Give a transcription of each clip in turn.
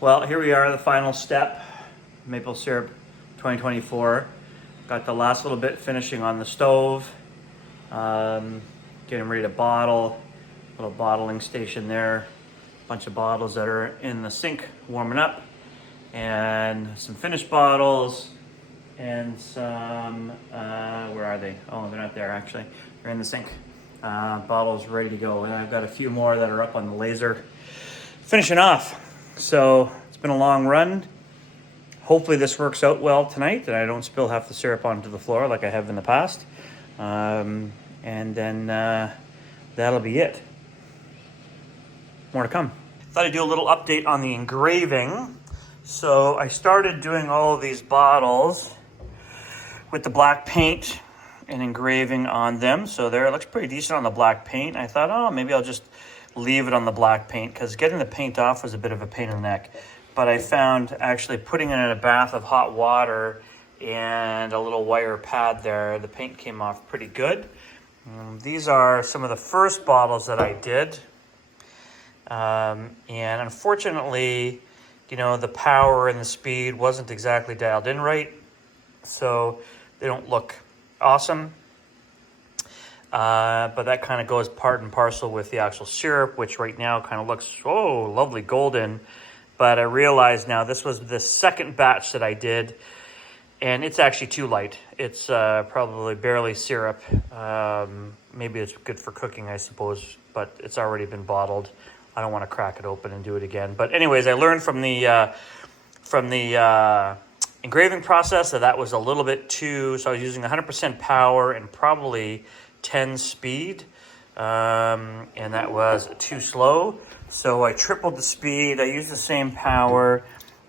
Well, here we are, the final step, maple syrup 2024. Got the last little bit finishing on the stove. Getting ready to bottle, little bottling station there. Bunch of bottles that are in the sink warming up, and some finished bottles, and some, where are they? Oh, they're not there actually. They're in the sink. Bottles ready to go. And I've got a few more that are up on the laser. Finishing off. So it's been a long run. Hopefully this works out well tonight, that I don't spill half the syrup onto the floor like I have in the past. And then that'll be it. More to come. Thought I'd do a little update on the engraving. So I started doing all of these bottles with the black paint and engraving on them. So there, it looks pretty decent on the black paint. I thought, oh, maybe I'll just leave it on the black paint, because getting the paint off was a bit of a pain in the neck. But I found actually putting it in a bath of hot water and a little wire pad there, the paint came off pretty good. These are some of the first bottles that I did. And unfortunately, you know, the power and the speed wasn't exactly dialed in right, so they don't look awesome. But that kind of goes part and parcel with the actual syrup, which right now kind of looks, oh, lovely golden. But I realize now this was the second batch that I did, and it's actually too light. It's probably barely syrup. Maybe it's good for cooking, I suppose, but it's already been bottled. I don't want to crack it open and do it again. But anyways, I learned from the engraving process that was a little bit too, so I was using 100% power and probably 10 speed, and that was too slow. So I tripled the speed. I used the same power,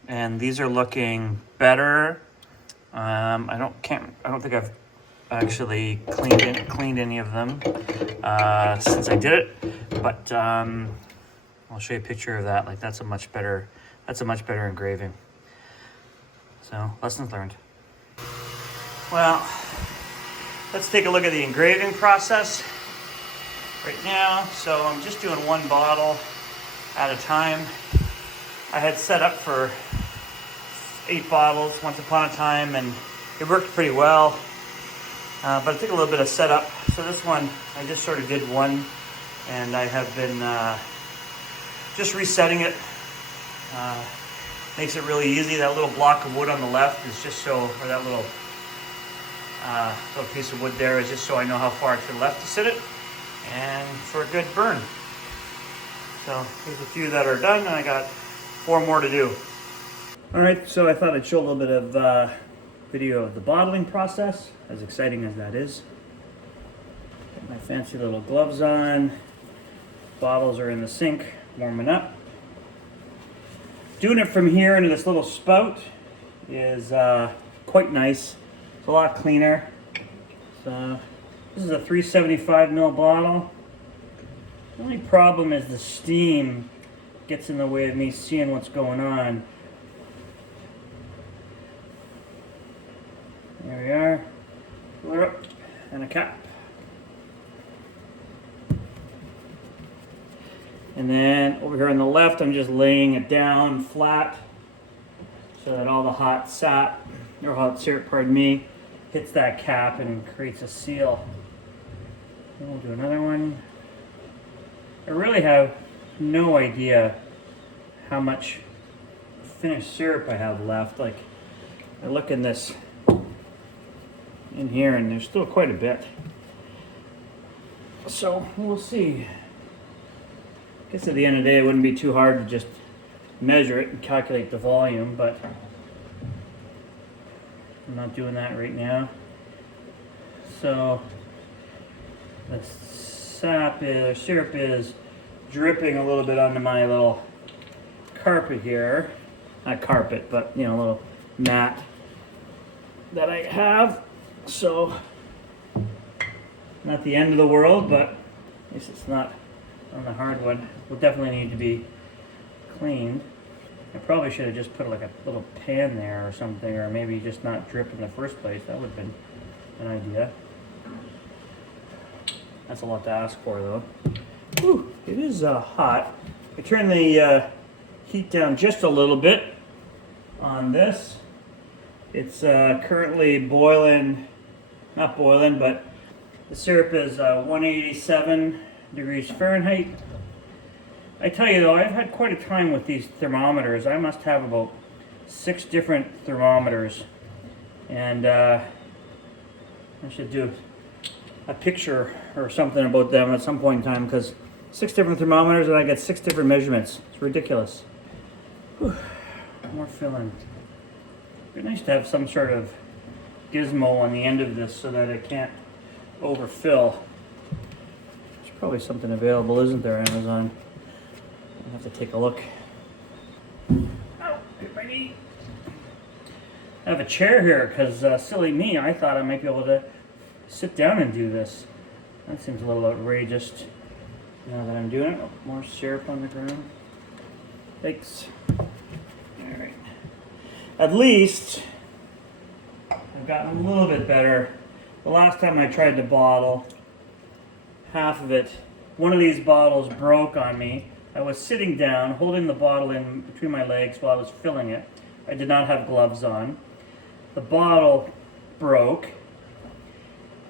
and these are looking better. I don't think I've actually cleaned any of them since I did it, but I'll show you a picture of that. Like, that's a much better engraving. So, lessons learned. Well, let's take a look at the engraving process right now. So I'm just doing one bottle at a time. I had set up for 8 bottles once upon a time, and it worked pretty well. But it took a little bit of setup. So this one, I just sort of did one, and I have been just resetting it. Makes it really easy. That little block of wood on the left is just so, or that little piece of wood there is just so I know how far to the left to sit it, and for a good burn. So there's a few that are done, and I got 4 more to do. All right, so I thought I'd show a little bit of video of the bottling process, as exciting as that is. Got my fancy little gloves on. Bottles are in the sink, warming up. Doing it from here into this little spout is quite nice. It's a lot cleaner. So this is a 375 ml bottle. The only problem is the steam gets in the way of me seeing what's going on. There we are. Cooler up and a cap. And then over here on the left, I'm just laying it down flat so that all the hot sap, or hot syrup, pardon me, hits that cap and creates a seal. And we'll do another one. I really have no idea how much finished syrup I have left. Like, I look in this, in here, and there's still quite a bit. So we'll see. I guess at the end of the day, it wouldn't be too hard to just measure it and calculate the volume, but I'm not doing that right now. So the syrup is dripping a little bit onto my little carpet here. Not carpet, but, you know, a little mat that I have. So not the end of the world, but at least it's not on the hard one. Will definitely need to be cleaned. I probably should have just put like a little pan there or something, or maybe just not drip in the first place. That would have been an idea. That's a lot to ask for, though. Whew, it is hot. I turned the heat down just a little bit on this. It's currently boiling, not boiling, but the syrup is 187 degrees Fahrenheit. I tell you though, I've had quite a time with these thermometers. I must have about 6 different thermometers, and I should do a picture or something about them at some point in time, because 6 different thermometers and I get 6 different measurements. It's ridiculous. Whew. More filling. It'd be nice to have some sort of gizmo on the end of this so that it can't overfill. There's probably something available, isn't there, Amazon? I'll have to take a look. Oh, hit my knee. I have a chair here because, silly me, I thought I might be able to sit down and do this. That seems a little outrageous now that I'm doing it. Oh, more syrup on the ground. Thanks. Alright. At least I've gotten a little bit better. The last time I tried to bottle, half of it, one of these bottles broke on me. I was sitting down, holding the bottle in between my legs while I was filling it. I did not have gloves on. The bottle broke.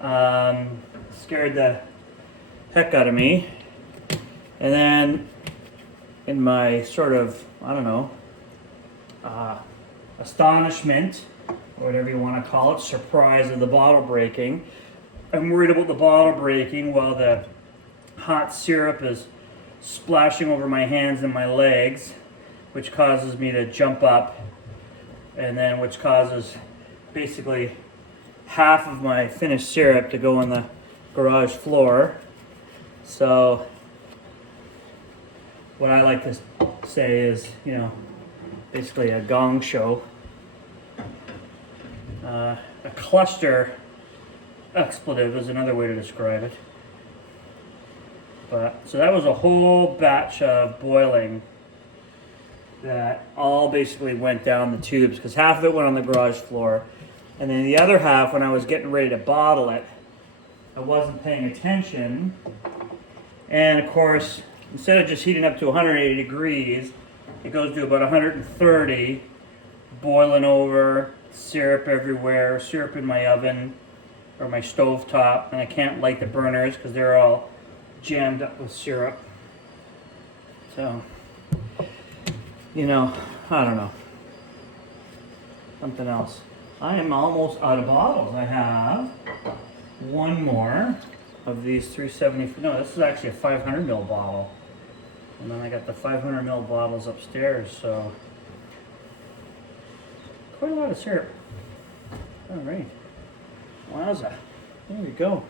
Scared the heck out of me. And then in my sort of, I don't know, astonishment, or whatever you want to call it, surprise of the bottle breaking, I'm worried about the bottle breaking while the hot syrup is splashing over my hands and my legs, which causes me to jump up, and then which causes basically half of my finished syrup to go on the garage floor. So what I like to say is, you know, basically a gong show. A cluster expletive is another way to describe it. But so that was a whole batch of boiling that all basically went down the tubes, because half of it went on the garage floor, and then the other half, when I was getting ready to bottle it, I wasn't paying attention, and of course, instead of just heating up to 180 degrees, it goes to about 130, boiling over, syrup everywhere, syrup in my oven or my stove top, and I can't light the burners because they're all jammed up with syrup. So, you know, I don't know. Something else. I am almost out of bottles. I have one more of these 370. No, this is actually a 500 ml bottle. And then I got the 500 ml bottles upstairs, so quite a lot of syrup. All right. Wowza. There we go.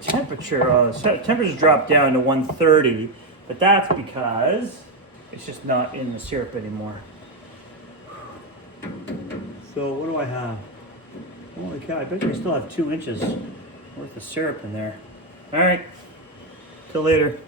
Temperature's dropped down to 130, but that's because it's just not in the syrup anymore. So what do I have? Holy cow, I bet I still have 2 inches worth of syrup in there. All right, till later.